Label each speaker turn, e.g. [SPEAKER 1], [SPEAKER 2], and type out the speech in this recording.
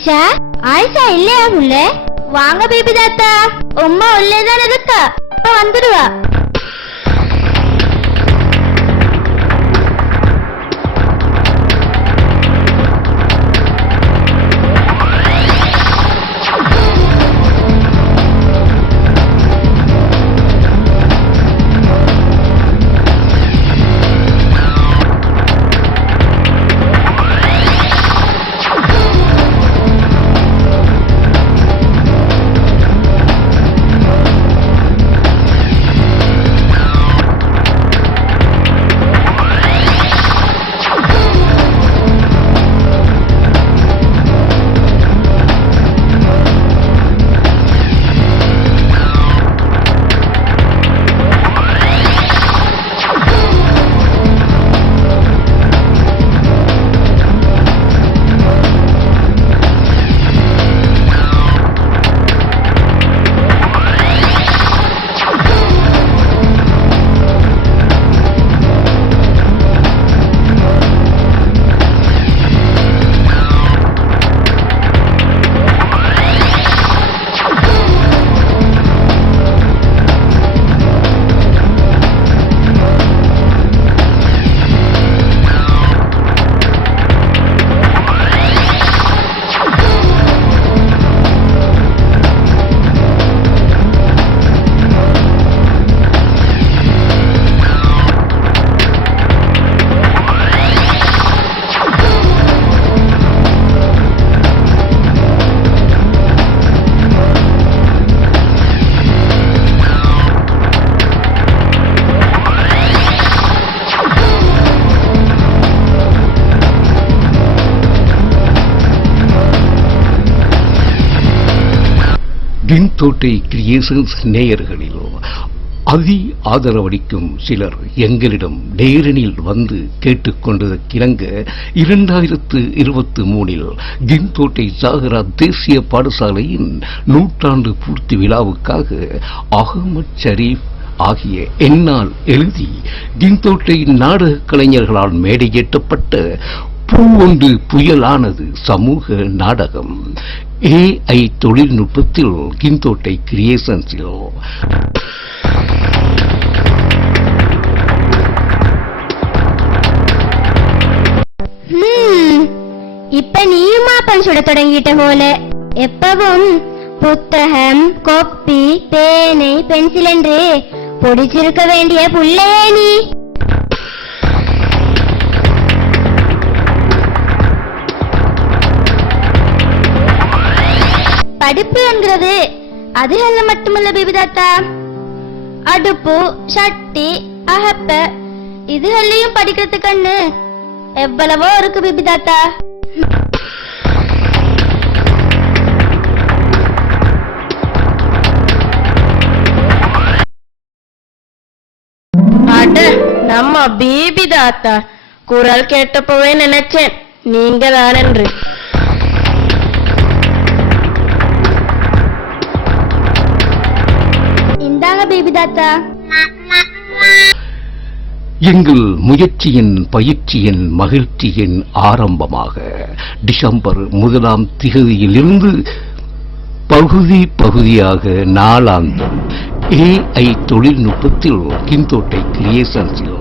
[SPEAKER 1] ஆயிஷா ஆயிஷா இல்லையா உள்ள வாங்க பேபி தாத்தா உம்மா உள்ளேதான் இருக்கா இப்ப வந்துடுவா
[SPEAKER 2] கின்தோட்டை கிரியேஷன்ஸ் நேயர்களில் அதி ஆதரவளிக்கும் சிலர் எங்களிடம் நேரனில் வந்து கேட்டுக்கொண்டதற்கிணங்க இரண்டாயிரத்து இருபத்தி மூணில் கின்தோட்டை சாகரா தேசிய பாடசாலையின் நூற்றாண்டு பூர்த்தி விழாவுக்காக அகமது ஷரீப் ஆகிய என்னால் எழுதி கின்தோட்டை நாடக கலைஞர்களால் மேடையேற்றப்பட்ட பூ ஒன்று புயலானது சமூக நாடகம். ஏஐ தொழில்நுட்பத்தில் கிந்தோட்டை கிரியேஷன்ஸில்
[SPEAKER 1] இப்ப நீயும் மாப்பன் சுட தொடங்கிட்ட போல. எப்பவும் புத்தகம் கொப்பி பேனை பென்சில் என்று பொடிச்சிருக்க வேண்டிய புள்ளையே நீ. படிப்பு என்கிறது. அது அதுகள்ல மட்டுமல்ல பிபிதாத்தா. அடுப்பு சட்டி அகப்ப இதுகள்லயும் படிக்கிறதுக்கண்ணு எவ்வளவோ இருக்கு
[SPEAKER 3] பிபிதாத்தா. நம்ம பேபி தாத்தா குரல் கேட்டப்பவே நினைச்சேன். நீங்க தான் என்று
[SPEAKER 1] வாங்க பேபி தாத்தா.
[SPEAKER 2] எங்கள் முயற்சியின் பயிற்சியின் மகிழ்ச்சியின் ஆரம்பமாக டிசம்பர் முதலாம் திகதியிலிருந்து பகுதி பகுதியாக நாளாந்தம் ஏஐ தொழில்நுட்பத்தில் கிந்தோட்டை கிரியேஷன்ஸில்